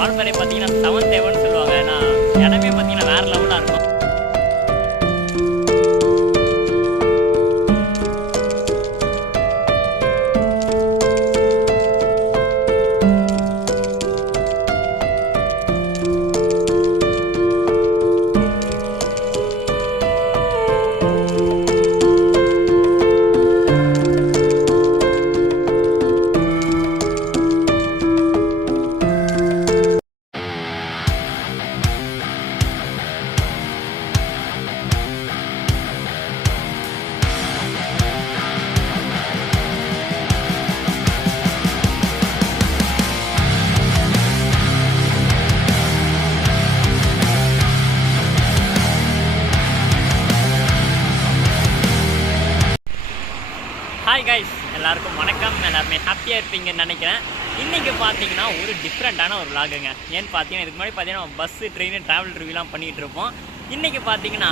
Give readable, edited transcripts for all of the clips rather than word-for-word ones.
வால்பாறை பார்த்தீங்கன்னா 7th heaven சொல்லுவாங்க. நான் இடமே பார்த்தீங்கன்னா வேறு லெவலாக இருக்கும். ஹாய் கைஸ், எல்லாருக்கும் வணக்கம். எல்லாருமே ஹாப்பியாக இருப்பீங்கன்னு நினைக்கிறேன். இன்றைக்கி பார்த்தீங்கன்னா ஒரு டிஃப்ரெண்ட்டான ஒரு விலாகுங்க. ஏன்னு பார்த்தீங்கன்னா இதுக்கு முன்னாடி பார்த்தீங்கன்னா பஸ்ஸு ட்ரெயின் ட்ராவல் ரிவ்யூலாம் பண்ணிகிட்டு இருப்போம். இன்றைக்கி பார்த்தீங்கன்னா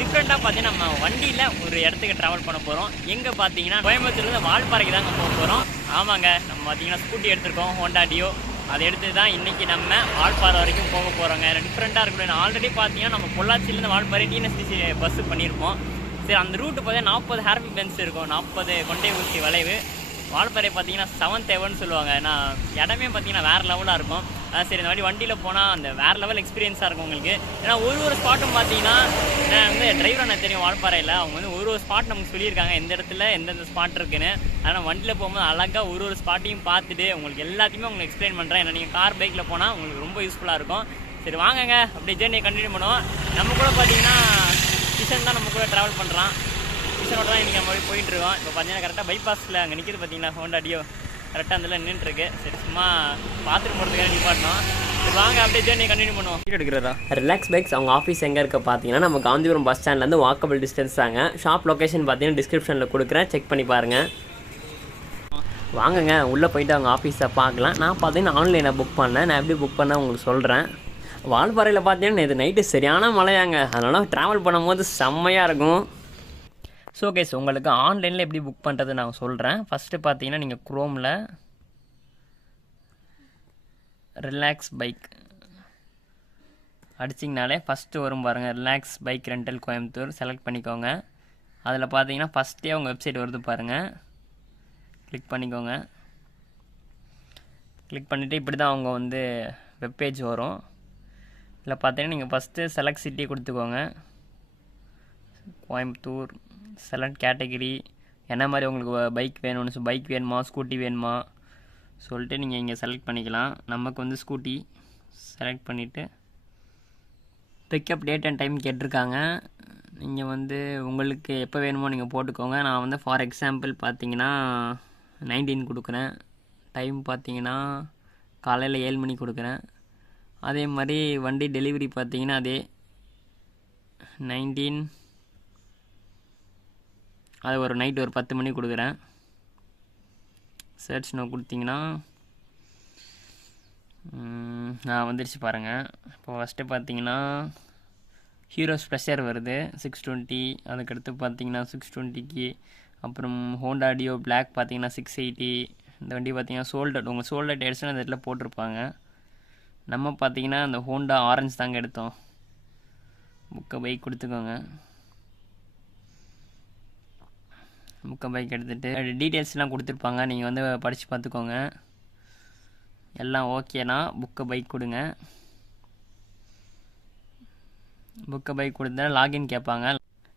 டிஃப்ரெண்ட்டாக பார்த்தீங்கன்னா நம்ம வண்டியில் ஒரு இடத்துக்கு ட்ராவல் பண்ண போகிறோம். எங்கே பார்த்தீங்கன்னா கோயம்புத்தூர்லேருந்து வால்பாறைக்கு தாங்க போக போகிறோம். ஆமாங்க, நம்ம பார்த்தீங்கன்னா ஸ்கூட்டி எடுத்துருக்கோம், ஹோண்டா டியோ. அதை எடுத்து தான் இன்றைக்கி நம்ம வால்பாறை வரைக்கும் போக போகிறோங்க. டிஃப்ரெண்ட்டாக இருக்கணும். ஆல்ரெடி பார்த்தீங்கன்னா நம்ம பொள்ளாச்சியிலேருந்து வால்பாறை டிஎன்எஸ்டிசி பஸ்ஸு பண்ணியிருப்போம். சரி, அந்த ரூட்டு பார்த்தீங்கன்னா 40 ஹேர்பி பென்ஸ் இருக்கும், 40 கொண்டை ஊசி வளைவு. வால்பாறை பார்த்தீங்கன்னா 7th ஹெவன் சொல்லுவாங்க. நான் இடமே பார்த்தீங்கன்னா வேறு லெவலாக இருக்கும். சரி, இந்த மாதிரி வண்டியில் போனால் அந்த வேறு லெவல் எக்ஸ்பீரியன்ஸாக இருக்கும் உங்களுக்கு. ஏன்னா ஒரு ஸ்பாட்டும் பார்த்தீங்கன்னா வந்து டிரைவர் எனக்கு தெரியும் வால்பாறையில். அவங்க வந்து ஒரு ஸ்பாட் நமக்கு சொல்லியிருக்காங்க எந்த இடத்துல எந்தெந்த ஸ்பாட் இருக்குன்னு. அதனால் வண்டியில் போகும்போது அழகாக ஒரு ஸ்பாட்டையும் பார்த்துட்டு உங்களுக்கு எல்லாத்தையுமே உங்களுக்கு எக்ஸ்பிளைன் பண்ணுறேன். ஏன்னா நீங்கள் கார் பைக்கில் போனால் உங்களுக்கு ரொம்ப யூஸ்ஃபுல்லாக இருக்கும். சரி வாங்கங்க, அப்படியே ஜேர்னியை கண்டினியூ பண்ணுவோம். நம்ம கூட பார்த்தீங்கன்னா கிஷன் தான் நம்ம கூட ட்ராவல் பண்ணுறான். கிஷனோட தான் இன்றைக்கி நம்ம போயிட்டுருக்கோம். இப்போ பார்த்தீங்கன்னா கரெக்டாக பைபாஸில் அங்கே நிற்கிது பார்த்தீங்களா ஹோண்டா டியோ. கரெக்டாக அதில் நின்றுட்டுருக்கு. சரி, சும்மா பார்த்துட்டு போகிறதுக்காக நிப்பாட்டணும். சரி வாங்க, அப்படியே ஜேர்னியை கண்டினியூ பண்ணுவோம். எடுக்கிறதா ரிலாக்ஸ் பைக்ஸ் அவங்க ஆஃபீஸ் எங்கே இருக்க பார்த்தீங்கன்னா நம்ம காந்திபுரம் பஸ் ஸ்டாண்ட்லேருந்து வாக்கபிள் டிஸ்டன்ஸ் தாங்க. ஷாப் லொக்கேஷன் பார்த்தீங்கன்னா டிஸ்கிரிப்ஷனில் கொடுக்குறேன், செக் பண்ணி பாருங்கள். வாங்குங்க, உள்ளே போயிட்டு அவங்க ஆஃபீஸை பார்க்கலாம். நான் பார்த்தீங்கன்னா ஆன்லைனில் புக் பண்ணேன். நான் எப்படி புக் பண்ணேன் உங்களுக்கு சொல்கிறேன். வால்பாறையில் பார்த்தீங்கன்னா இது நைட்டு சரியான மழையாங்க. அதனால் ட்ராவல் பண்ணும்போது செம்மையாக இருக்கும். ஸோ கைஸ், உங்களுக்கு ஆன்லைனில் எப்படி புக் பண்ணுறது நான் சொல்கிறேன். ஃபஸ்ட்டு பார்த்தீங்கன்னா நீங்கள் குரோமில் ரிலாக்ஸ் பைக் அடிச்சிங்கனாலே ஃபஸ்ட்டு வரும் பாருங்கள். Relax bike rental Coimbatore select பண்ணிக்கோங்க. அதில் பார்த்தீங்கன்னா ஃபஸ்ட்டே அவங்க வெப்சைட் வருது பாருங்கள், கிளிக் பண்ணிக்கோங்க. கிளிக் பண்ணிவிட்டு இப்படி தான் அவங்க வந்து வெப்பேஜ் வரும். இதில் பார்த்தீங்கன்னா நீங்கள் ஃபஸ்ட்டு செலக்ட் சிட்டி கொடுத்துக்கோங்க. கோயம்புத்தூர் செலக்ட் கேட்டகிரி, என்ன மாதிரி உங்களுக்கு பைக் வேணும்னு பைக் வேணுமா ஸ்கூட்டி வேணுமா சொல்லிட்டு நீங்கள் இங்கே செலக்ட் பண்ணிக்கலாம். நமக்கு வந்து ஸ்கூட்டி செலக்ட் பண்ணிவிட்டு பிக்கப் டேட் அண்ட் டைம் கேட்டிருக்காங்க. நீங்கள் வந்து உங்களுக்கு எப்போ வேணுமோ நீங்கள் போட்டுக்கோங்க. நான் வந்து ஃபார் எக்ஸாம்பிள் பார்த்தீங்கன்னா 19 கொடுக்குறேன். டைம் பார்த்தீங்கன்னா காலையில் 7 மணி கொடுக்குறேன். அதே மாதிரி வண்டி டெலிவரி பார்த்தீங்கன்னா அதே 19, அது ஒரு நைட் ஒரு 10 மணி கொடுக்குறேன். சர்ச் நோ கொடுத்தீங்கன்னா நான் வந்துடுச்சு பாருங்கள். இப்போ ஃபஸ்ட்டு பார்த்தீங்கன்னா ஹீரோஸ் ப்ளஷர் வருது 620. அதுக்கடுத்து பார்த்தீங்கன்னா 620க்கு அப்புறம் ஹோண்டா டியோ பிளாக் பார்த்தீங்கன்னா 680. இந்த வண்டி பார்த்தீங்கன்னா சோல்டட், உங்கள் சோல்டட் எடுத்துன்னு அந்த இடத்துல போட்டிருப்பாங்க. நம்ம பார்த்தீங்கன்னா அந்த ஹோண்டா ஆரஞ்சு தாங்க எடுத்தோம். புக்கை பைக் கொடுத்துக்கோங்க. புக்கை பைக் எடுத்துகிட்டு டீட்டெயில்ஸ்லாம் கொடுத்துருப்பாங்க, நீங்கள் வந்து படித்து பார்த்துக்கோங்க. எல்லாம் ஓகேனா புக்கை பைக் கொடுங்க. புக்கை பைக் கொடுத்தா லாகின் கேட்பாங்க.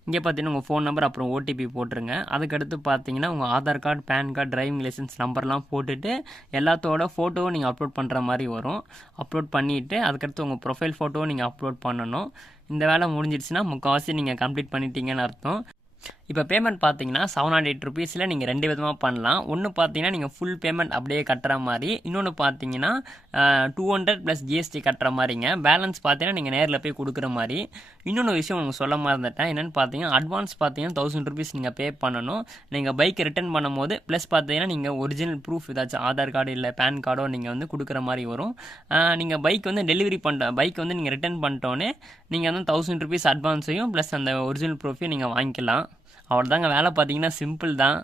இங்கே பார்த்தீங்கன்னா உங்கள் ஃபோன் நம்பர் அப்புறம் ஓடிபி போட்டுருங்க. அதுக்கடுத்து பார்த்தீங்கன்னா உங்கள் Aadhaar card, PAN card, driving licence நம்பர்லாம் போட்டுட்டு எல்லாத்தோட ஃபோட்டோவும் நீங்கள் அப்லோட் பண்ணுற மாதிரி வரும். அப்லோட் பண்ணிவிட்டு அதுக்கடுத்து உங்கள் ப்ரொஃபைல் ஃபோட்டோவும் நீங்கள் அப்லோட் பண்ணணும். இந்த வேலை முடிஞ்சிடுச்சுன்னா முக்கால்வாசி நீங்கள் கம்ப்ளீட் பண்ணிட்டீங்கன்னு அர்த்தம். இப்போ பேமெண்ட் பார்த்தீங்கன்னா 708 ருபீஸில் நீங்கள் 2 விதமாக பண்ணலாம். ஒன்று பார்த்தீங்கன்னா நீங்கள் ஃபுல் பேமெண்ட் அப்படியே கட்டுற மாதிரி, இன்னொன்று பார்த்தீங்கன்னா 200 + ஜிஎஸ்டி கட்டுற மாதிரிங்க. பேலன்ஸ் பார்த்தீங்கன்னா நீங்கள் நேரில் போய் கொடுக்குற மாதிரி. இன்னொன்று விஷயம் உங்களுக்கு சொல்ல மறந்துட்டேன், என்னென்னு பார்த்தீங்கன்னா அட்வான்ஸ் பார்த்தீங்கன்னா 1000 ருபீஸ் நீங்கள் பே பண்ணணும். நீங்கள் பைக் ரிட்டர்ன் பண்ணும்போது ப்ளஸ் பார்த்தீங்கன்னா நீங்கள் ஒரிஜினல் ப்ரூஃப் ஏதாச்சும் ஆதார் கார்டு இல்லை பேன் கார்டோ நீங்கள் வந்து கொடுக்குற மாதிரி வரும். நீங்கள் பைக் வந்து டெலிவரி பைக் வந்து நீங்கள் ரிட்டர்ன் பண்ணிட்டோன்னே நீங்கள் வந்து 1000 ருபீஸ் அட்வான்ஸையும் ப்ளஸ் அந்த ஒரிஜினல் ப்ரூஃபையும் நீங்கள் வாங்கிக்கலாம். அவ்வளோதாங்க வேலை. பார்த்தீங்கன்னா சிம்பிள் தான்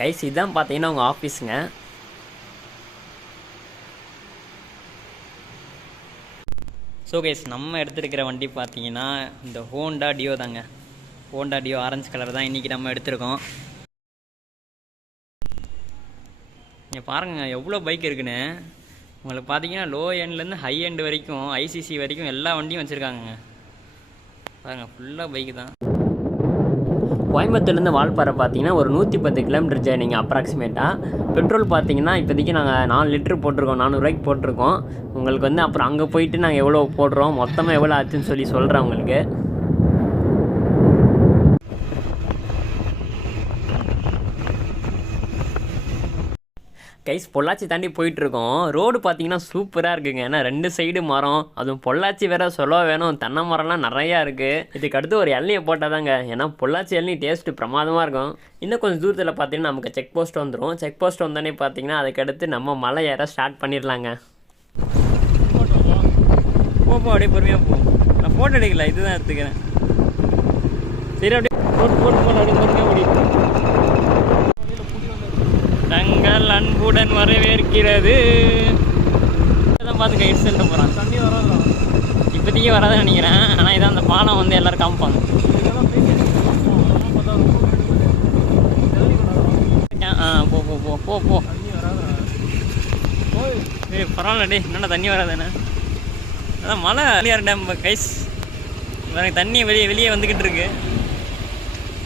கைஸ். இதுதான் பார்த்தீங்கன்னா உங்கள் ஆஃபீஸுங்க. ஸோ கைஸ் நம்ம எடுத்துருக்கிற வண்டி பார்த்தீங்கன்னா இந்த ஹோண்டா டியோ தாங்க. ஹோண்டா டியோ ஆரஞ்சு கலர் தான் இன்றைக்கி நம்ம எடுத்திருக்கோம். நீங்கள் பாருங்கள் எவ்வளோ பைக் இருக்குன்னு. உங்களுக்கு பார்த்தீங்கன்னா லோ எண்ட்லேருந்து ஹை எண்ட் வரைக்கும் ஐசிசி வரைக்கும் எல்லா வண்டியும் வச்சுருக்காங்க. பாருங்கள் ஃபுல்லாக பைக்கு தான். கோயம்புத்தூர்லேருந்து வால்பாறை பார்த்தீங்கன்னா ஒரு 110 கிலோமீட்டர் ஜேர்னிங்க அப்ராக்சிமேட்டாக. பெட்ரோல் பார்த்தீங்கன்னா இப்போதைக்கு நாங்கள் 4 லிட்டர் போட்டிருக்கோம், 400 ரூபாய்க்கு போட்டிருக்கோம். உங்களுக்கு வந்து அப்புறம் அங்கே போயிட்டு நாங்கள் எவ்வளோ போடுறோம், மொத்தமாக எவ்வளோ ஆச்சுன்னு சொல்லி சொல்கிறேன் உங்களுக்கு. கைஸ் பொள்ளாச்சி தாண்டி போயிட்டுருக்கோம். ரோடு பார்த்தீங்கன்னா சூப்பராக இருக்குங்க. ஏன்னா 2 சைடு மரம், அதுவும் பொள்ளாச்சி வேறு சொல்ல வேணும், தென்னை மரம்லாம் நிறையா இருக்குது. இதுக்கு அடுத்து ஒரு இளநியை போட்டால் தாங்க, ஏன்னா பொள்ளாச்சி இளநீ டேஸ்ட்டு பிரமாதமாக இருக்கும். இன்னும் கொஞ்சம் தூரத்தில் பார்த்தீங்கன்னா நமக்கு செக் போஸ்ட் வந்துடும். செக் போஸ்ட் வந்தோடனே பார்த்தீங்கன்னா அதுக்கடுத்து நம்ம மலை ஏற ஸ்டார்ட் பண்ணிடலாங்க. போ அப்படியே பொறுமையாக போ. நான் ஃபோட்டோ எடுக்கல, இதுதான் எடுத்துக்கிறேன். சரி அப்படியே போட்டு அப்படியே பொறுமையாக ஓடிட்டு தங்கள் அன்புடன் வரவேற்கிறது. இதான் பார்த்து கைட் செல்ல போகிறான். தண்ணி வராதா இப்போதைக்கு வராதுன்னு நினைக்கிறேன். ஆனால் இதான் அந்த பாலம் வந்து எல்லோரும் காமிப்பாங்க. போ போ போ போ போ ஏய் பரவாயில்ல டே, என்னென்ன தண்ணி வராதுண்ணே. அதான் மழை ஆலியார் டேம் கைஸ். எனக்கு தண்ணி வெளியே வந்துக்கிட்டு இருக்கு.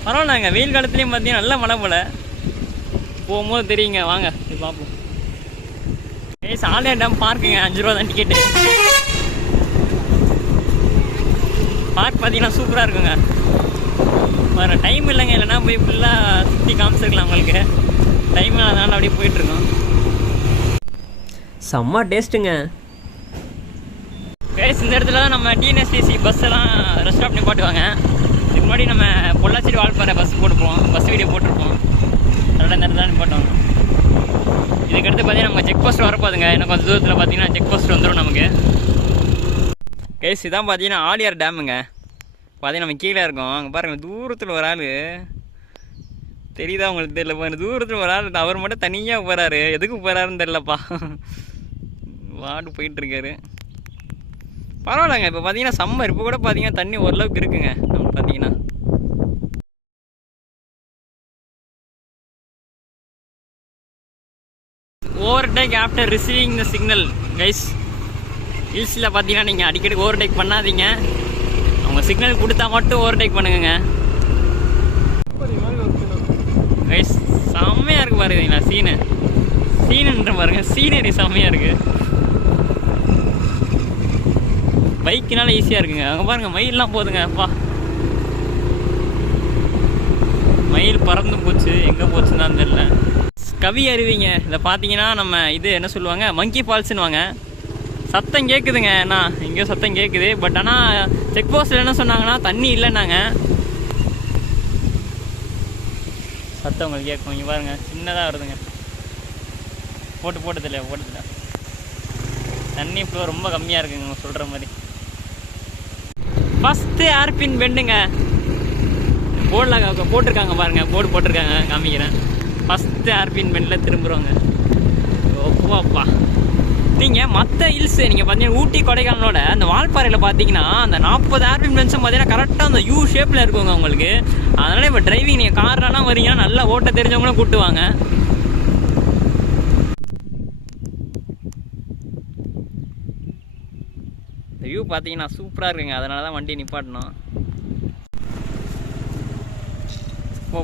பரவாயில்லங்க, வெயில் காலத்துலேயும் பார்த்தீங்கன்னா நல்ல மழை போல். போகும்போது தெரியுங்க, வாங்க இது பார்ப்போம். கைஸ் ஆலியார் டேம் பார்க்குங்க, 5 ரூபா தான் டிக்கெட்டு. பார்க் பார்த்தீங்கன்னா சூப்பராக இருக்குங்க. வேறு டைம் இல்லைங்க, இல்லைன்னா போய் ஃபுல்லாக சுற்றி காமிச்சிருக்கலாம் உங்களுக்கு. டைம் அதனால் அப்படியே போயிட்டுருக்கோம். செம்ம டேஸ்ட்டுங்க. கைஸ் இந்த இடத்துல தான் நம்ம டிஎன்எஸ்டிசி பஸ் எல்லாம் ரெஸ்ட் ஸ்டாப் நிப்பாட்டுவாங்க. இதுக்கு முன்னாடி நம்ம பொள்ளாச்சி வால்பாறை பஸ் போட்டுப்போம், பஸ் வீடியோ போட்டிருப்போம். அதோட இந்த இடத்துல நிப்பாட்டுவாங்க. இதுக்கடுத்து பார்த்தீங்கன்னா நம்ம செக் போஸ்ட் வரப்போதுங்க. இன்னும் கொஞ்சம் தூரத்தில் பார்த்தீங்கன்னா செக் போஸ்ட் வந்துடும் நமக்கு. கைஸ் இதான் பார்த்தீங்கன்னா ஆலியார் டேமுங்க. பார்த்தீங்கன்னா நம்ம கீழே இருக்கோம். அங்கே பாருங்கள் தூரத்தில் ஒரு ஆள் தெரியுதா உங்களுக்கு தெரியல. பாருங்க தூரத்தில் ஒரு ஆள், அவர் மட்டும் தனியாக போகிறாரு. எதுக்கு போகிறாருன்னு தெரிலப்பா. வார்டு போயிட்டுருக்காரு. பரவாயில்லங்க. இப்போ பார்த்தீங்கன்னா சம்மர், இப்போ கூட பார்த்தீங்கன்னா தண்ணி ஓரளவுக்கு இருக்குங்க. நம்ம பார்த்தீங்கன்னா overtake after receiving the signal. Guys ஹில்ஸில் பார்த்தீங்கன்னா நீங்கள் அடிக்கடி ஓவர்டேக் பண்ணாதீங்க. அவங்க சிக்னல் கொடுத்தா மட்டும் ஓவர்டேக் பண்ணுங்க. கைஸ் செம்மையாக இருக்குது பாருங்களா சீனுன்ற பாருங்க, சீனரி செம்மையாக இருக்குது. பைக்குனால ஈஸியாக இருக்குங்க. அங்கே பாருங்கள் மயிலெலாம் போகுதுங்க. அப்பா மயில் பறந்து போச்சு, எங்கே போச்சுன்னு தான் தெரியல. கவி அருவிங்க. இதை பார்த்தீங்கன்னா நம்ம இது என்ன சொல்லுவாங்க, மங்கி ஃபால்ஸ்னுவாங்க. சத்தம் கேட்குதுங்க, அண்ணா எங்கேயோ சத்தம் கேட்குது. பட் ஆனால் செக் போஸ்ட்டில் என்ன சொன்னாங்கன்னா தண்ணி இல்லைன்னாங்க. சத்தம் உங்களுக்கு கேட்கும். இங்கே பாருங்க சின்னதாக வருதுங்க. போட்டதில்ல தண்ணி ஃப்ளோ ரொம்ப கம்மியாக இருக்குங்க சொல்கிற மாதிரி. ஃபஸ்ட்டு ஏர்பின் பெண்டுங்க. போர்டில் போட்டிருக்காங்க பாருங்கள், போர்டு போட்டிருக்காங்க, காமிக்கிறேன். First hairpin பெண்டில் திரும்புகிறோங்க. ஓப்பா நீங்கள் மற்ற ஹில்ஸு நீங்கள் பார்த்தீங்கன்னா ஊட்டி கொடைக்கானலோட அந்த வால்பாறையில் பார்த்தீங்கன்னா அந்த 40 ஏர்பின் பென்ஸும் பார்த்தீங்கன்னா கரெக்டாக அந்த யூ ஷேப்பில் இருக்குங்க உங்களுக்கு. அதனால் இப்போ டிரைவிங் நீங்கள் கார்லலாம் வரீங்கன்னா நல்லா ஓட்ட தெரிஞ்சவங்களும் கூட்டுவாங்க. இந்த வியூ பார்த்தீங்கன்னா சூப்பராக இருக்குங்க. அதனால தான் வண்டி நிப்பாட்டணும். போ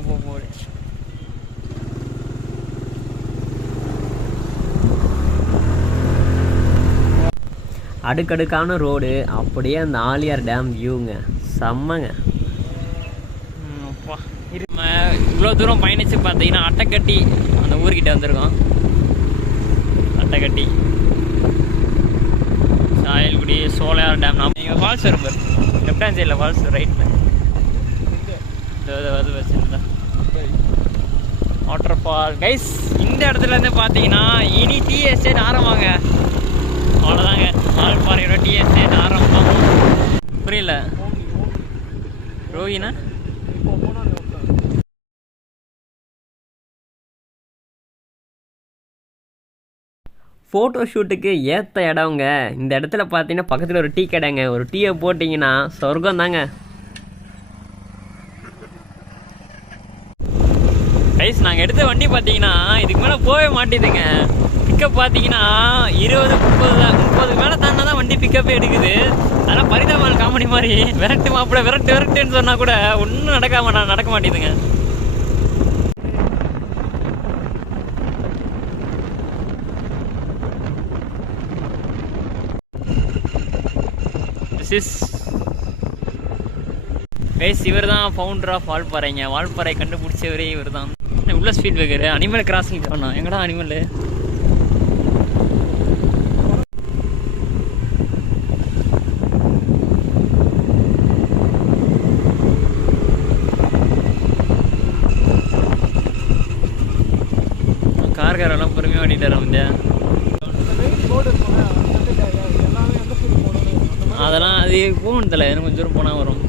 அடுக்கடுக்கான ரோடு, அப்படியே அந்த ஆலியார் டேம் வியூங்க, செம்மங்க. இவ்வளோ தூரம் பயணித்து பார்த்தீங்கன்னா அட்டைக்கட்டி அந்த ஊர்கிட்ட வந்திருக்கோம். அட்டைக்கட்டி, சாயல்குடி, சோலையார் டேம். நான் இங்கே ஃபால்ஸ் வரும் பாரு, லெஃப்ட் ஹேண்ட் சைடில் ஃபால்ஸ், ரைட்டில் அது வச்சுருந்தா வாட்டர் ஃபால். கைஸ் இந்த இடத்துலேருந்து பார்த்தீங்கன்னா இனி டீ எஸ்டேட் ஆரம்பங்க. அவ்வளோதாங்க, வால்பாறையோட டீ எஸ்டேட் ஆரம்பம். புரியல ரோஹினா. ஃபோட்டோ ஷூட்டுக்கு ஏற்ற இடங்க. இந்த இடத்துல பார்த்தீங்கன்னா பக்கத்தில் ஒரு டீ கடைங்க. ஒரு டீயை போட்டிங்கன்னா சொர்க்கம் தாங்க. கைஸ் நாங்கள் எடுத்த வண்டி பார்த்தீங்கன்னா இதுக்கு மேலே போகவே மாட்டேதுங்க. பிக்கப் பார்த்தீங்கன்னா 20-30 மேலே தாண்டா தான் வண்டி பிக்கப்பே எடுக்குது. அதெல்லாம் பரிதாபால் காமெடி மாதிரி விரட்டு மாப்பிட விரட்டுன்னு சொன்னால் கூட ஒன்றும் நடக்க மாட்டேதுங்க. கைஸ் இவர் தான் ஃபவுண்டர் ஆஃப் வால்பாறைங்க. வால்பாறை கண்டுபிடிச்சவரே இவர் தான். உள்ள ஸ்பீட் பிரேக்கர் அனிமல் கிராசிங் காணும். எங்கடா அனிமல்? கார்காரெல்லாம் பொறுமையாக ஓடிட்டு வந்து அதெல்லாம் அது போகணும் தலை. எனக்கு கொஞ்சம் தூரம் போனால் வரும்.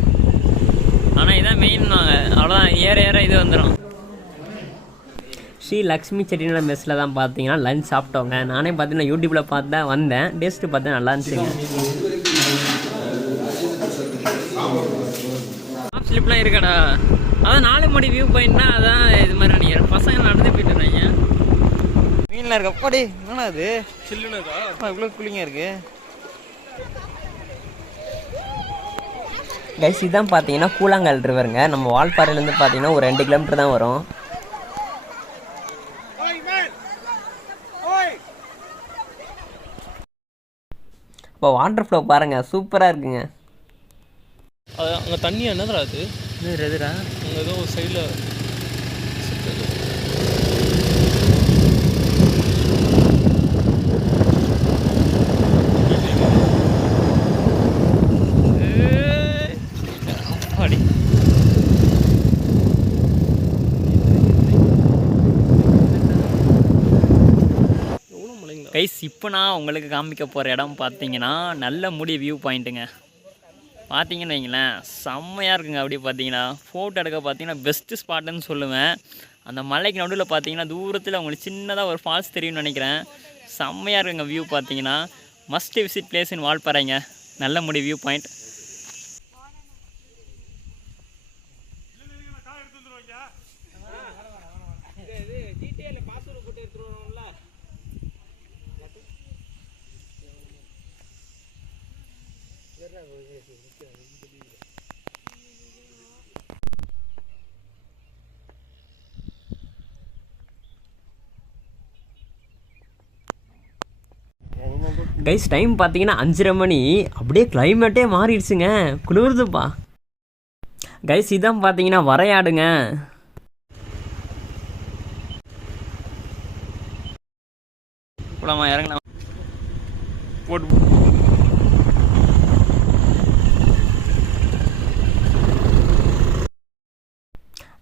ஆனால் இதான் மெயின் வாங்க. அவ்வளோதான். ஏற இது வந்துடும். ஸ்ரீ லக்ஷ்மி செட்டினோட மெஸ்ஸில் தான் பார்த்தீங்கன்னா லஞ்ச் சாப்பிட்டோங்க. நானே பார்த்தீங்கன்னா யூடியூப்பில் பார்த்து தான் வந்தேன். டேஸ்ட்டு பார்த்தா நல்லா இருந்துச்சுங்க. டாப் ஸ்லிப்லாம் இருக்காடா. அதான் 4 மணி வியூ பாயிண்ட்னா அதான் இது மாதிரி நினைக்கிறேன். பசங்க நடந்து போயிட்டு இருந்தாங்க. மீன்லாம் இருக்கு. அப்பாடி என்னடா அது சில்லுனதா? இவ்வளோ கூலிங்காக இருக்குது. கைஸ் இதான் பார்த்தீங்கன்னா கூழாங்கல் ரிவருங்க. நம்ம வால்பாறையிலேருந்து பார்த்தீங்கன்னா ஒரு 2 கிலோமீட்டர் தான் வரும். இப்போ வாட்டர் ஃப்ளோ பாருங்கள், சூப்பராக இருக்குங்க. அது அங்கே தண்ணி என்னதுடா? அது எதுடா அங்கே ஏதோ ஒரு சைடில் அடி கைஸ் இப்போ நான் உங்களுக்கு காமிக்க போகிற இடம் பார்த்தீங்கன்னா நல்ல முடி வியூ பாயிண்ட்டுங்க. பார்த்தீங்கன்னு வைங்களேன் செம்மையாக இருக்குங்க. அப்படி பார்த்தீங்கன்னா ஃபோட்டோ எடுக்க பார்த்தீங்கன்னா பெஸ்ட்டு ஸ்பாட்டுன்னு சொல்லுவேன். அந்த மலைக்கு நடுவில் பார்த்தீங்கன்னா தூரத்தில் உங்களுக்கு சின்னதாக ஒரு ஃபால்ஸ் தெரியும்னு நினைக்கிறேன். செம்மையாக இருக்குங்க வியூ பார்த்தீங்கன்னா. மஸ்ட் விசிட் பிளேஸ் இன் வால்பாறைங்க. நல்ல முடி வியூ பாயிண்ட். கைஸ் டைம் பார்த்தீங்கன்னா 5:30 மணி. அப்படியே கிளைமேட்டே மாறிடுச்சுங்க. குளிருதுப்பா. கைஸ் இதான் பார்த்தீங்கன்னா வரையாடுங்க. போலாமா? இறங்கலாம்.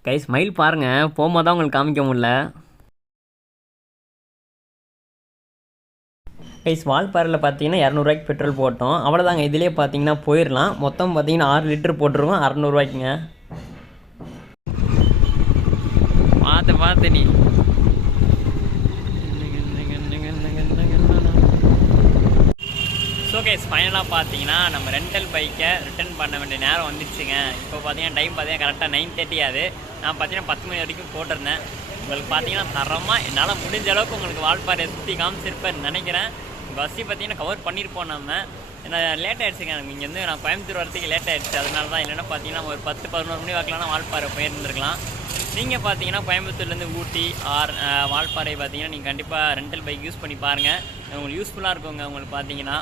கைஸ் மயில் பாருங்கள், போகும்போது தான் உங்களுக்கு காமிக்க முடியல. கைஸ் வால்பாறையில் பார்த்தீங்கன்னா 200 ரூபாய்க்கு பெட்ரோல் போட்டோம். அவ்வளோதாங்க. இதிலே பார்த்தீங்கன்னா போயிடலாம். மொத்தம் பார்த்தீங்கன்னா 6 லிட்டர் போட்டிருக்கோம். 600 ரூபாய்க்குங்க. பார்த்து நீ ஸோ கைஸ் ஃபைனலாக பார்த்தீங்கன்னா நம்ம ரெண்டல் பைக்கை ரிட்டர்ன் பண்ண வேண்டிய நேரம் வந்துடுச்சுங்க. இப்போ பார்த்தீங்கன்னா டைம் பார்த்தீங்கன்னா கரெக்டாக 9:30 ஆகுது. நான் பார்த்தீங்கன்னா 10 மணி வரைக்கும் போட்டிருந்தேன். உங்களுக்கு பார்த்தீங்கன்னா தரமாக என்னால் முடிஞ்ச அளவுக்கு உங்களுக்கு வால்பாறையை சுற்றி காமிச்சிருப்பேன்னு நினைக்கிறேன். பஸ்ஸை பார்த்தீங்கன்னா கவர் பண்ணியிருப்போம் நம்ம. ஏன்னா லேட் ஆகிடுச்சுங்க. இங்கேருந்து நான் கோயம்புத்தூர் வரத்துக்கு லேட் ஆகிடுச்சு. அதனால தான். இல்லைன்னா பார்த்தீங்கன்னா ஒரு 10-11 மணி வாக்கெலாம் வால்பாறை போயிருந்துருக்கலாம். நீங்கள் பார்த்தீங்கன்னா கோயம்புத்தூர்லேருந்து ஊட்டி வால்பாறை பார்த்தீங்கன்னா நீங்கள் கண்டிப்பாக ரெண்டல் பைக் யூஸ் பண்ணி பாருங்கள். உங்களுக்கு யூஸ்ஃபுல்லாக இருக்குங்க. உங்களுக்கு பார்த்தீங்கன்னா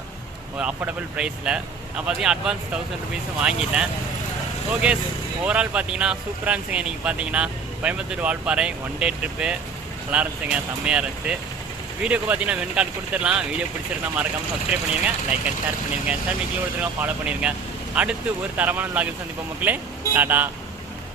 ஒரு அஃபோர்டபுள் ப்ரைஸில் நான் பார்த்தீங்கன்னா அட்வான்ஸ் 1000 ருபீஸும் வாங்கிட்டேன். ஓகே ஓவரால் பார்த்தீங்கன்னா சூப்பராக இருந்துச்சுங்க. இன்றைக்கி பார்த்தீங்கன்னா கோயம்புத்தூர் வால்பாறை 1 டே ட்ரிப்பு நல்லா இருந்துச்சுங்க. செம்மையாக இருந்துச்சு. வீடியோக்கு பார்த்தீங்கன்னா வென் கார்டு கொடுத்துடலாம். வீடியோ பிடிச்சிருந்தா மறக்காமல் சப்ஸ்கிரைப் பண்ணிடுங்க, லைக் அண்ட் ஷேர் பண்ணிடுங்க, சார் மீக்கில் கொடுத்துருங்க, ஃபாலோ பண்ணிடுங்க. அடுத்து ஒரு தரமான vlog சந்திப்போம் மக்களே. டாடா.